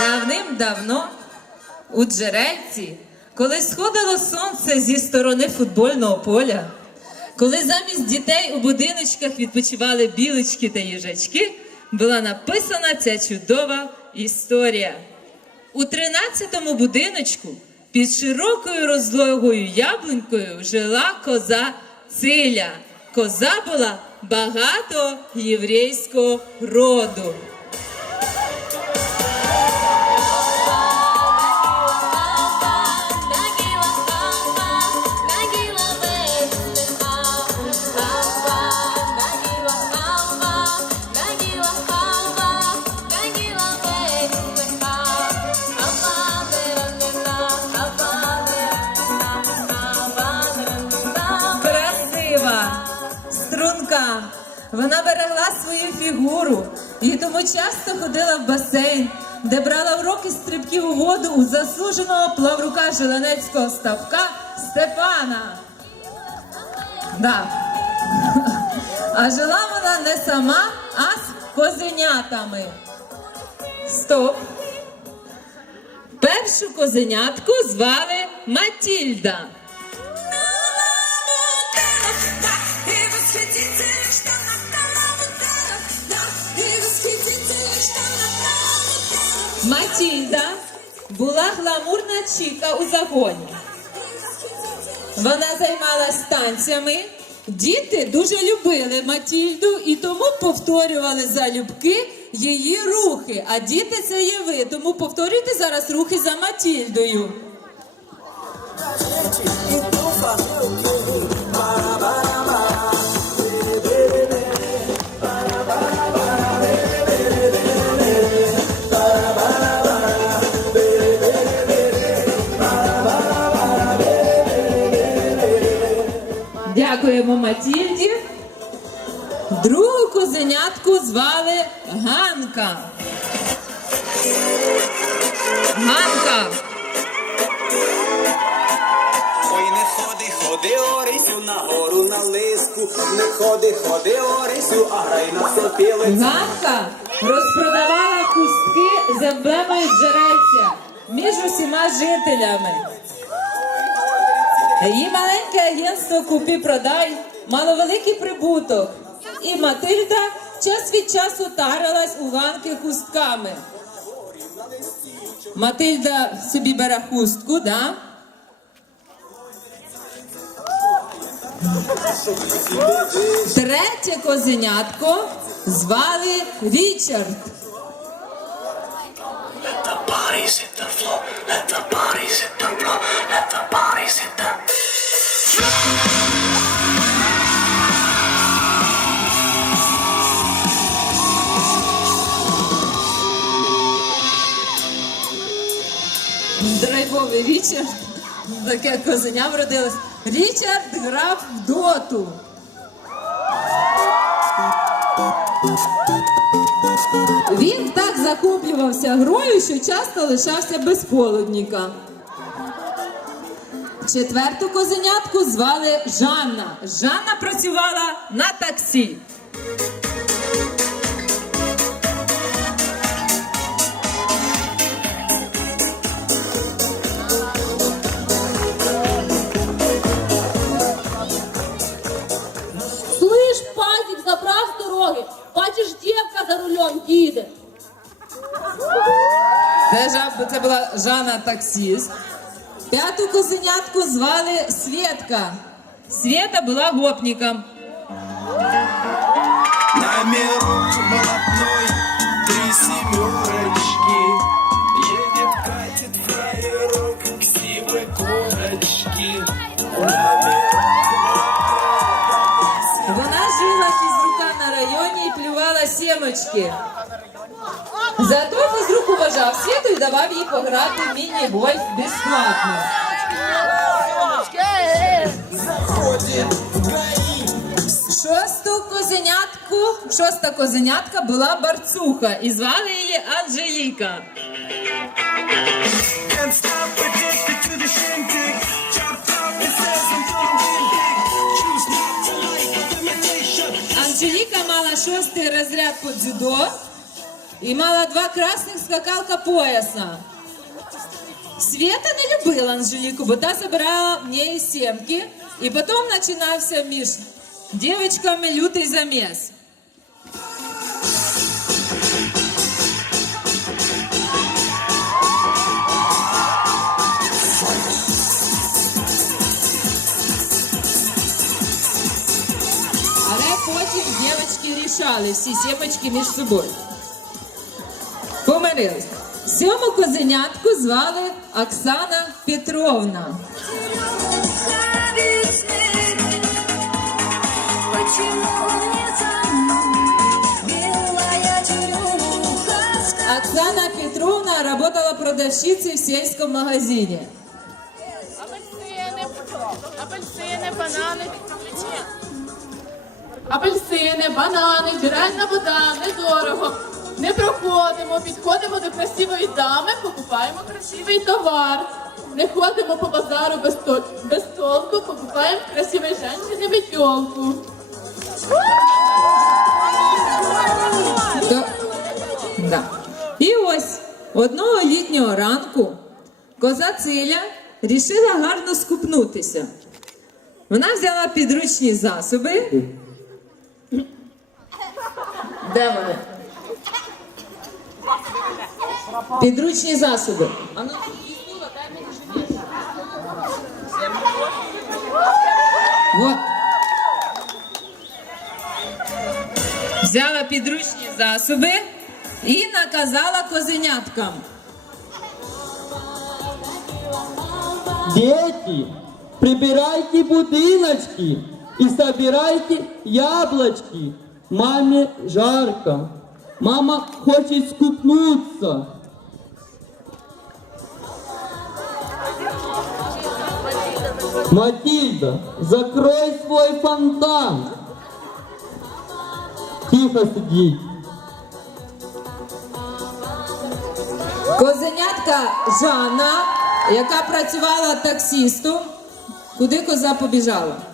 Давним-давно у джерельці, коли сходило сонце зі сторони футбольного поля, коли замість дітей у будиночках відпочивали білочки та їжачки, була написана ця чудова історія. У 13-му будиночку під широкою розлогою яблунькою жила коза Циля. Коза була багато єврейського роду. Де брала уроки стрибків у воду у заслуженого плаврука Желенецького ставка Степана. Да. А жила вона не сама, а з козенятами. Стоп. Першу козенятку звали Матільда. Матільда була гламурна чіка у загоні. Вона займалась танцями. Діти дуже любили Матільду і тому повторювали залюбки її рухи. А діти це є ви, тому повторюйте зараз рухи за Матільдою. Матільді. Другу козенятку звали Ганка. Ганка. Ой, не ходи, ходи, Орисю, на гору на лиску. Не ходи, ходи, Орисю, а грай на сопілиці. Ганка розпродавала хустки з емблемою джерельця між усіма жителями. Її маленьке агентство Купі-продай мало великий прибуток. І Матильда час від часу тарилась у Ганки хустками. Матильда собі бере хустку, да? Третє козенятко звали Річард. Let the bodies hit the floor. Let the bodies hit the floor. Драйвовий Річард. Таке козеня вродилось. Річард грав в доту. Він так захоплювався грою, що часто лишався без холодніка. Четверту козенятку звали Жанна. Жанна працювала на таксі. За рулем їде. Це, це була Жанна таксіст. П'яту козенятку звали Светка. Света була гопником. На блатной, три сімочки. Зато фізрук уважав Світу і давав їй пограти в міні-гольф безплатно. Шосту козенятку, шоста козенятка була барцуха і звали її Анжеліка. like imitation. Анжеліка мала шостий розряд по дзюдо и мала два красных скакалка пояса. Света не любила Анжеліку, бо та забирала в неї сімки, і потім починався між дівчатками лютий заміс. Рішали всі сімочки між собою. Помирились. Сьому козенятку звали Оксана Петровна. Оксана Петровна работала продавщицей в сельском магазине. Апельсини, апельсини, банани. Апельсини, банани, джерельна вода, недорого. Не проходимо, підходимо до красивої дами, покупаємо красивий товар. Не ходимо по базару без, тол- без толку, покупаємо красивій жінці метелку. То... Да. І ось одного літнього ранку коза Циля рішила гарно скупнутися. Вона взяла підручні засоби. Де вони? Підручні засоби. А ну, Вот. Взяла підручні засоби і наказала козеняткам. Дети, прибирайте будиночки и собирайте яблочки. Маме жарко. Мама хочет скупнуться. Матильда, закрой свой фонтан. Тихо сидеть. Козенятка Жанна, яка працювала таксістом, куди коза побіжала?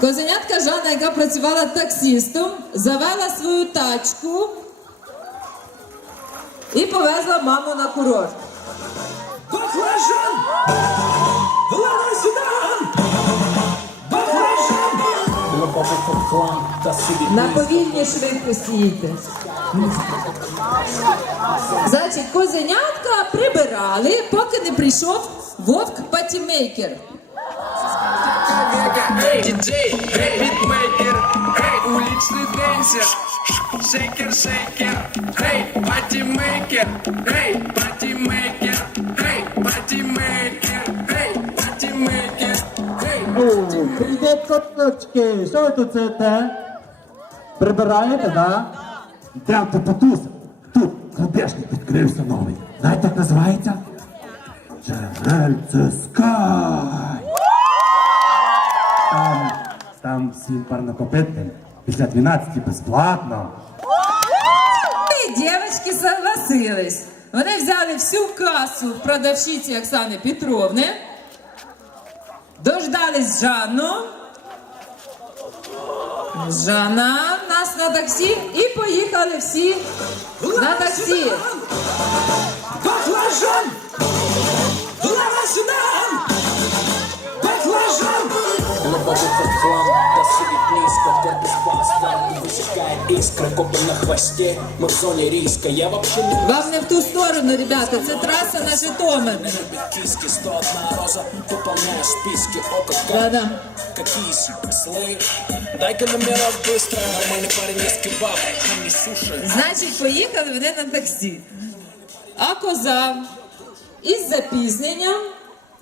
Козенятка Жанна, яка працювала таксістом, завела свою тачку і повезла маму на курорт. Баклажан! Ларасидан! Баклажан! На повільній швидкості їдьте. Значить, козенятка прибирали, поки не прийшов вовк патімейкер. Эй, диджей, эй, битмейкер, эй, уличный денсер, шейкер, шейкер, эй, патимейкер, эй, патимейкер, эй, патимейкер, эй, патимейкер, эй. Привіт, коточки! Що ви тут сидите? Прибираєте, да? Йдемте татусь, тут клубешник відкрився новий. Знаєте, як називається? Джерельце Скай. Там всі парнокопитним. Після 12 безплатно. І дівчатки согласились. Вони взяли всю касу в продавщиці Оксани Петровни, дождались Жанну. Жанна нас на таксі і поїхали всі на таксі. Лобовый хлам, досыпет низко, корпус паста Высекает искры, копы на хвосте Мы в зоне риска, я вообще не Вам не в ту сторону, ребята, це траса на Житомир. любит киски 101 роза, выполняю списки Око Да-да. какие слы Дай-ка номеров быстро, нормальный парень из кебаб а не суши Значить, поїхали вони на таксі. А коза із запізненням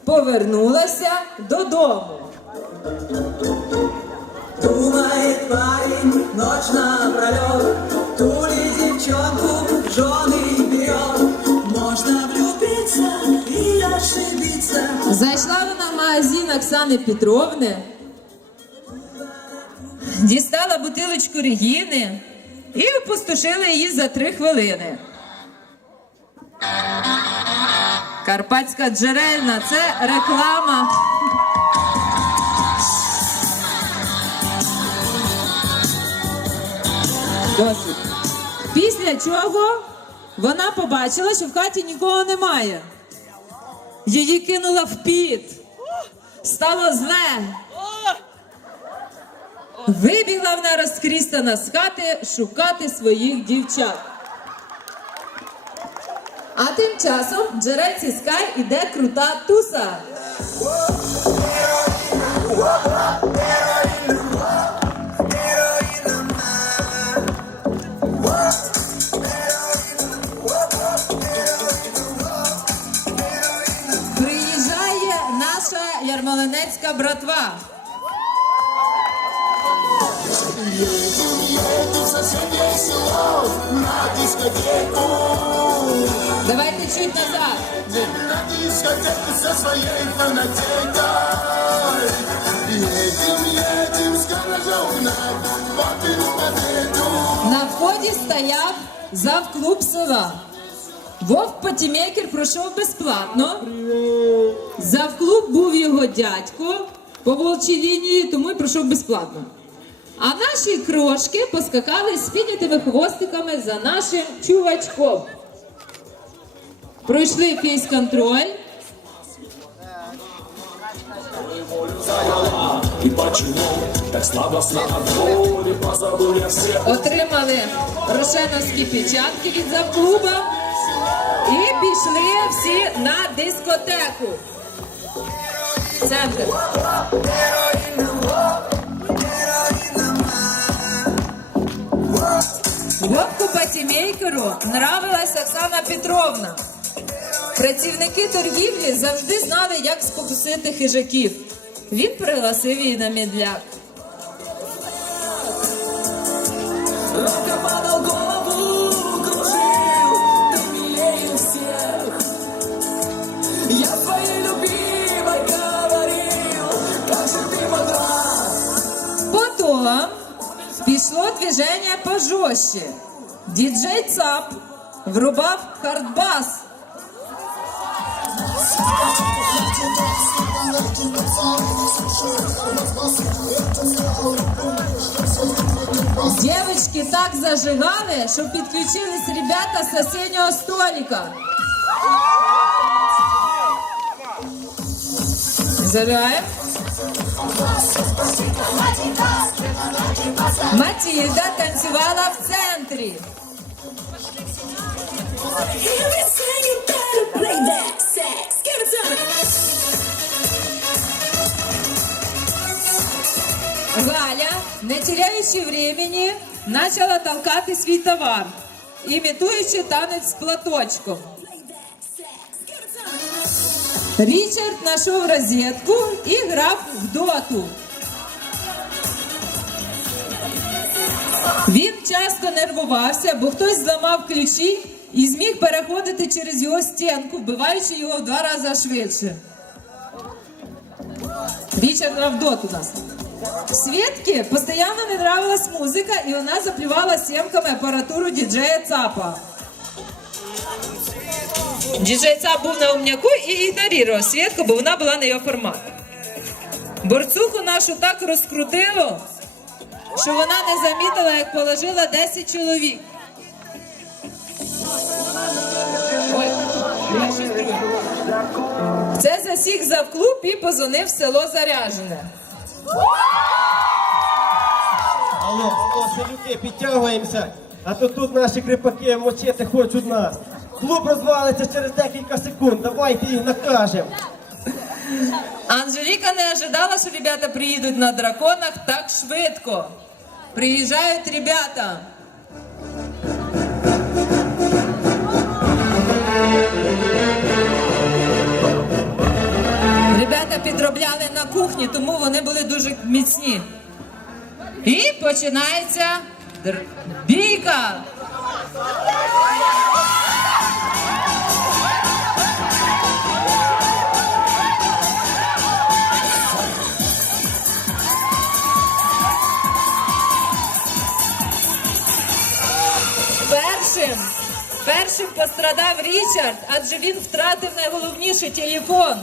повернулася додому. Думает парень ночь напролет, ту ли девчонку жены берет. Можно влюбиться и ошибиться. Зайшла вона в магазин Оксани Петровни, дістала бутилочку Регіни і опустошила її за три хвилини. Карпатська джерельна це реклама. Досить. Після чого вона побачила, що в хаті нікого немає. Її кинула в піт. Стало зле. Вибігла вона розкрістана з хати шукати своїх дівчат. А тим часом джерельці Скай іде крута туса. Наша ярмолинецька братва. Давайте чуть назад. На вході стояв завклуб села. Вовк Патімейкер пройшов безплатно. Завклуб був його дядько по волчій лінії, тому й пройшов безплатно. А наші крошки поскакали з піднятими хвостиками за нашим чувачком. Пройшли фейс-контроль. Отримали рошеновські печатки від завклуба пішли всі на дискотеку. Центр. Вовку Патімейкеру нравилась Оксана Петровна. Працівники торгівлі завжди знали, як спокусити хижаків. Він пригласив її на медляк. Потом пішло движення пожорстче. Діджей ЦАП врубав хардбас. Девочки так зажигали, що підключились ребята з сусіднього столика. Зажигаємо. Матильда танцювала в центрі. Галя, не теряючи времени, почала толкати свій товар, імітуючи танець з платочком. Річард знайшов розетку і грав в доту. Він часто нервувався, бо хтось зламав ключі і зміг переходити через його стінку, вбиваючи його в два рази швидше. Річард грав доту нас. Свідки постійно не нравилась музика, і вона заплювала сімками апаратуру діджея ЦАПа. Діджей був на умняку і ігнорував Свідку, бо вона була не його формат. Борцуху нашу так розкрутило, що вона не замітила, як положила 10 чоловік. Ой, я щось друге. Це і позвонив в село Заряжене. Алло, алло, селюки, підтягуємося. А то тут наші кріпаки мочити хочуть нас. Клуб розвалиться через декілька секунд. Давайте їх накажемо. Анжеліка не ожидала, що ребята приїдуть на драконах так швидко. Приїжджають ребята. Ребята підробляли на кухні, тому вони були дуже міцні. І починається бійка. Першим пострадав Річард, адже він втратив найголовніше телефон,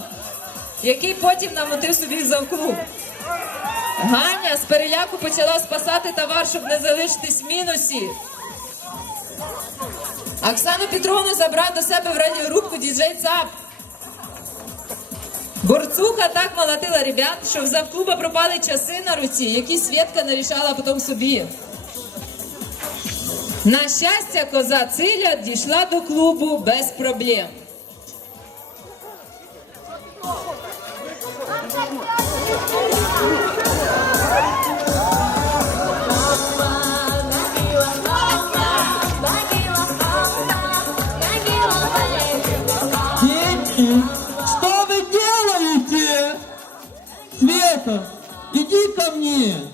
який потім намотив собі за клуб. Ганя з переляку почала спасати товар, щоб не залишитись в мінусі. Оксану Петровну забрав до себе в радіорубку діджей ЦАП. Борцуха так молотила ребят, що в завклуба пропали часи на руці, які Свєтка нарішала потім собі. На щастя, коза Циля дійшла до клубу без проблем. Что вы делаете? Света, иди ко мне.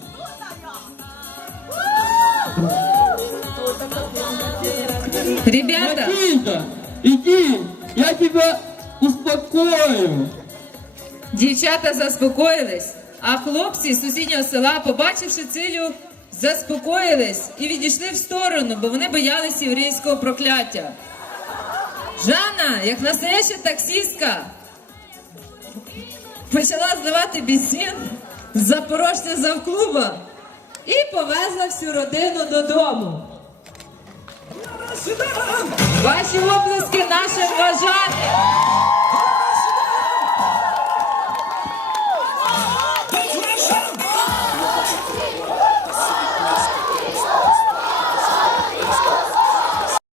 Матильда, иди, я тебя успокою. дівчата заспокоїлись, а хлопці з сусіднього села, побачивши цилю, заспокоїлись і відійшли в сторону, бо вони боялися єврейського прокляття. Жанна, як настояща таксістка, почала здавати бензин з запорожця завклуба і повезла всю родину додому. Ваші оплески нашим вважати.